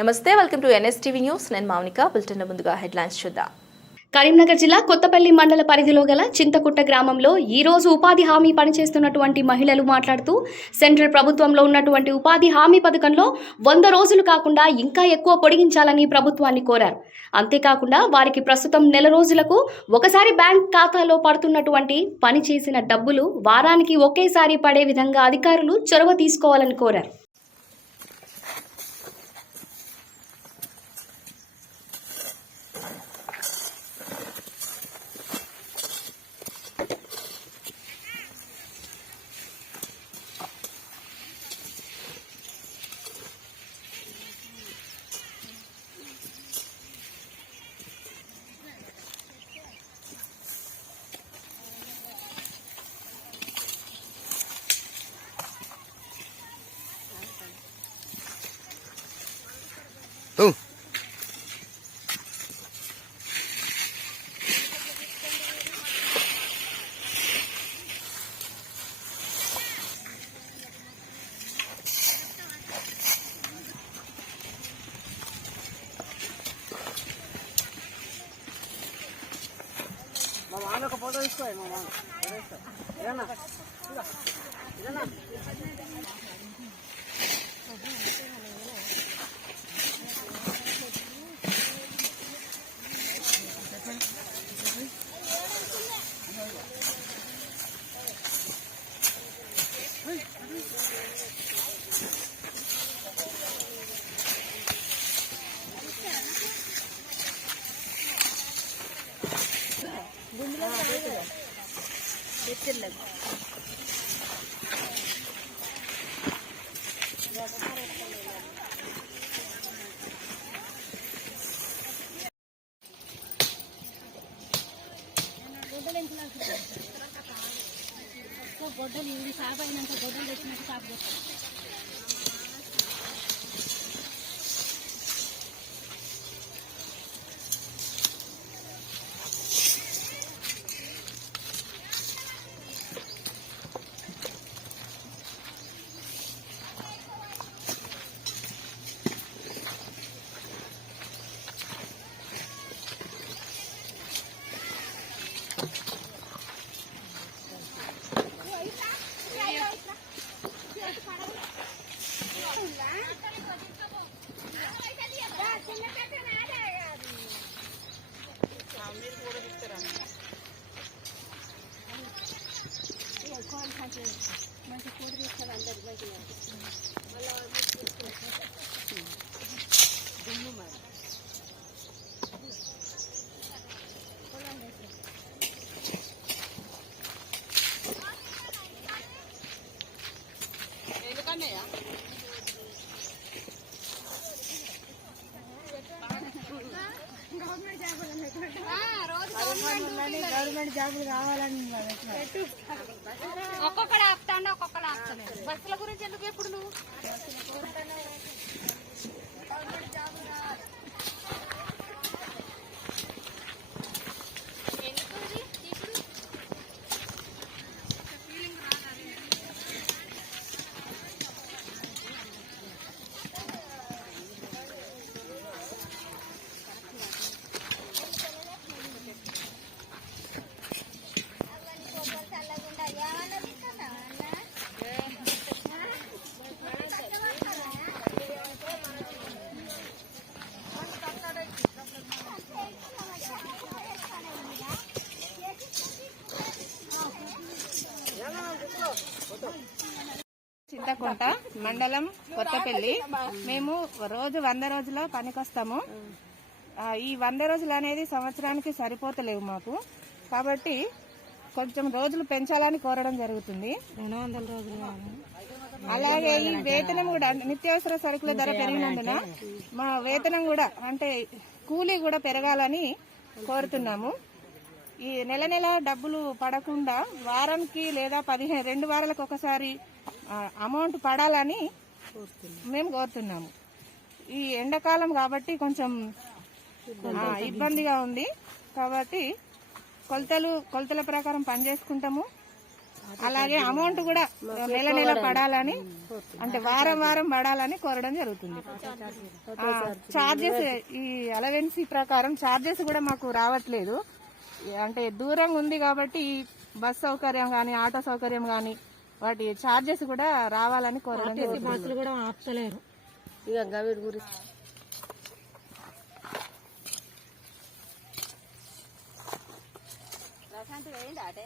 నమస్తే welcome to NSTV news. నేను Mounika. Bulletin ముందుగా హెడ్లైన్స్ చూద్దాం. కరీంనగర్ జిల్లా కొత్తపల్లి మండల పరిధిలో గల చింతకుట్ట గ్రామంలో ఈరోజు ఉపాధి హామీ పనిచేస్తున్నటువంటి మహిళలు మాట్లాడుతూ సెంట్రల్ ప్రభుత్వంలో ఉన్నటువంటి ఉపాధి హామీ పథకంలో వంద రోజులు కాకుండా ఇంకా ఎక్కువ పొడిగించాలని ప్రభుత్వాన్ని కోరారు. అంతేకాకుండా వారికి ప్రస్తుతం నెల రోజులకు ఒకసారి బ్యాంక్ ఖాతాలో పడుతున్నటువంటి పని చేసిన డబ్బులు వారానికి ఒకేసారి పడే విధంగా అధికారులు చొరవ తీసుకోవాలని కోరారు. వానకు పోతా తీసుకో ఇదేనా ఇదేనా గొడ్డలు ఇవి సాగు అయినాక గొడ్డలు తెచ్చినాక సాగు చేస్తాం గవర్నమెంట్ జాబులు కావాలని ఒక్కొక్కడు ఆపుతాండ ఒక్కొక్కడు ఆపుతాను బస్సుల గురించి ఎందుకు ఎప్పుడు నువ్వు? చింతకుంట మండలం కొత్తపల్లి. మేము రోజు వంద రోజుల పనికొస్తాము. ఈ వంద రోజులు అనేది సంవత్సరానికి సరిపోతలేవు మాకు. కాబట్టి కొంచెం రోజులు పెంచాలని కోరడం జరుగుతుంది. అలాగే ఈ వేతనం కూడా నిత్యావసర సరుకుల ధర పెరిగినందున మా వేతనం కూడా అంటే కూలీ కూడా పెరగాలని కోరుతున్నాము. ఈ నెల నెల డబ్బులు పడకుండా వారానికి లేదా పదిహేను రెండు వారాలకు ఒకసారి అమౌంట్ పడాలని మేము కోరుతున్నాము. ఈ ఎండాకాలం కాబట్టి కొంచెం ఇబ్బందిగా ఉంది. కాబట్టి కొలతలు కొలతల ప్రకారం పనిచేసుకుంటాము. అలాగే అమౌంట్ కూడా నెల నెల పడాలని అంటే వారం వారం పడాలని కోరడం జరుగుతుంది. చార్జెస్ ఈ అలవెన్సీ ప్రకారం చార్జెస్ కూడా మాకు రావట్లేదు. అంటే దూరం ఉంది కాబట్టి బస్ సౌకర్యం కానీ ఆటో సౌకర్యం కానీ వాటి చార్జెస్ కూడా రావాలని కోరడం బస్సులు కూడా ఆపుతలేరు. ఇక గవిడి గురించి వేయండి ఆటే